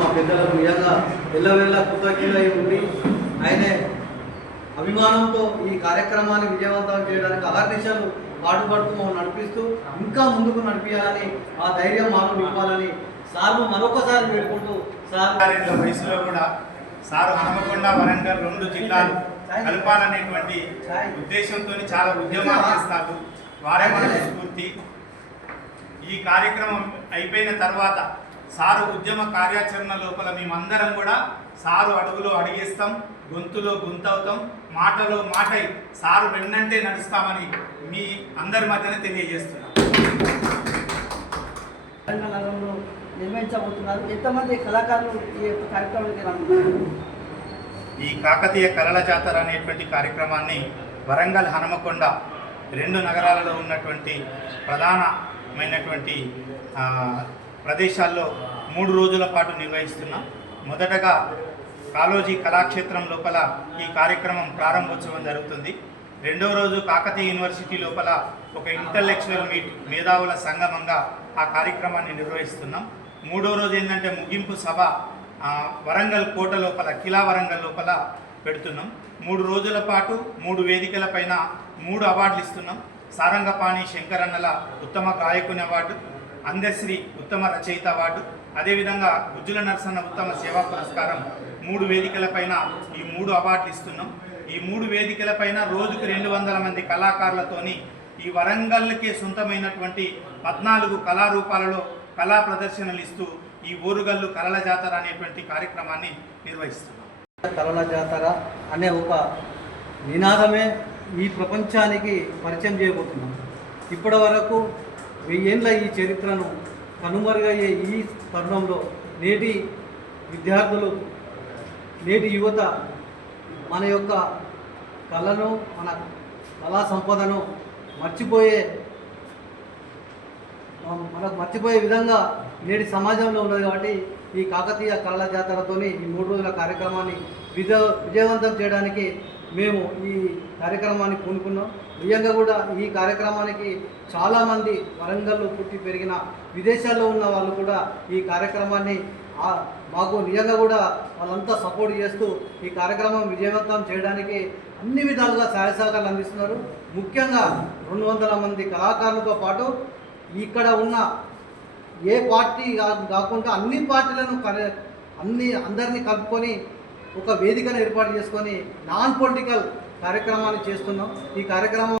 మా పెద్దలకు నిజంగా ఎల్లవేళ కృతజ్ఞులై ఉండి ఆయన అభిమానంతో ఈ కార్యక్రమాన్ని విజయవంతం చేయడానికి అహర్నిశలు పాటుపడుతూ మమ్మల్ని నడిపిస్తూ ఇంకా ముందుకు నడిపించాలని ఆ ధైర్యం మాకు నింపాలని సార్ను మరొకసారి వేడుకుంటూ సార్ వయసులో కూడా సారు హనుమకొండ వరంగల్ 2 జిల్లాలు కలపాలనేటువంటి ఉద్దేశంతో చాలా ఉద్యమాలు చేస్తారు. వారే మన స్ఫూర్తి. ఈ కార్యక్రమం అయిపోయిన తర్వాత సారు ఉద్యమ కార్యాచరణ లోపల మేమందరం కూడా సారు అడుగులో అడిగేస్తాం, గొంతులో గొంతవుతాం, మాటలో మాటై సారు వెన్నంటే నడుస్తామని మీ అందరి మధ్యన తెలియజేస్తున్నాం. నిర్వహించబోతున్నారు. ఎంతమంది కళాకారులు ఈ యొక్క కార్యక్రమానికి రానున్నారు? ఈ కాకతీయ కళల జాతర అనేటువంటి కార్యక్రమాన్ని వరంగల్ హనుమకొండ 2 నగరాలలో ఉన్నటువంటి ప్రధానమైనటువంటి ప్రదేశాల్లో 3 రోజుల పాటు నిర్వహిస్తున్నాం. మొదటగా కాళోజీ కళాక్షేత్రం లోపల ఈ కార్యక్రమం ప్రారంభోత్సవం జరుగుతుంది. 2వ రోజు కాకతీయ యూనివర్సిటీ లోపల ఒక ఇంటలెక్చువల్ మీట్ మేధావుల సంగమంగా ఆ కార్యక్రమాన్ని నిర్వహిస్తున్నాం. 3వ రోజు ఏంటంటే ముగింపు సభ వరంగల్ కోట లోపల కిలా వరంగల్ లోపల పెడుతున్నాం. 3 రోజుల పాటు 3 వేదికల పైన 3 అవార్డులు ఇస్తున్నాం. సారంగపాణి శంకరన్నల ఉత్తమ గాయకుని అవార్డు, అందశ్రీ ఉత్తమ రచయిత అవార్డు, అదేవిధంగా గుజ్జుల నరసన్న ఉత్తమ సేవా పురస్కారం 3 వేదికల పైన ఈ 3 అవార్డులు ఇస్తున్నాం. ఈ 3 వేదికల పైన రోజుకు 200 మంది కళాకారులతోని ఈ వరంగల్కే సొంతమైనటువంటి 14 కళారూపాలలో కళా ప్రదర్శనలు ఇస్తూ ఈ ఓరుగల్లు కళల జాతర అనేటువంటి కార్యక్రమాన్ని నిర్వహిస్తున్నాం. కళల జాతర అనే ఒక నినాదమే ఈ ప్రపంచానికి పరిచయం చేయబోతున్నాం. ఇప్పటి వరకు 1000 ఏళ్ళ ఈ చరిత్రను కనుమరుగయ్యే ఈ తరుణంలో నేటి విద్యార్థులు, నేటి యువత మన యొక్క కళను, మన కళా సంపదను మనకు మర్చిపోయే విధంగా నేటి సమాజంలో ఉన్నది. కాబట్టి ఈ కాకతీయ కళల జాతరతోని ఈ 3 రోజుల కార్యక్రమాన్ని విజయవంతం చేయడానికి మేము ఈ కార్యక్రమాన్ని పూనుకున్నాం. నిజంగా కూడా ఈ కార్యక్రమానికి చాలామంది వరంగల్లో పుట్టి పెరిగిన విదేశాల్లో ఉన్న వాళ్ళు కూడా ఈ కార్యక్రమాన్ని మాకు నిజంగా కూడా వాళ్ళంతా సపోర్ట్ చేస్తూ ఈ కార్యక్రమం విజయవంతం చేయడానికి అన్ని విధాలుగా సహాయ సహకారాలు అందిస్తున్నారు. ముఖ్యంగా 200 మంది కళాకారులతో పాటు ఇక్కడ ఉన్న ఏ పార్టీ కాకుండా అన్ని పార్టీలను అందరినీ కలుపుకొని ఒక వేదికను ఏర్పాటు చేసుకొని నాన్ పొలిటికల్ కార్యక్రమాన్ని చేస్తున్నాం. ఈ కార్యక్రమం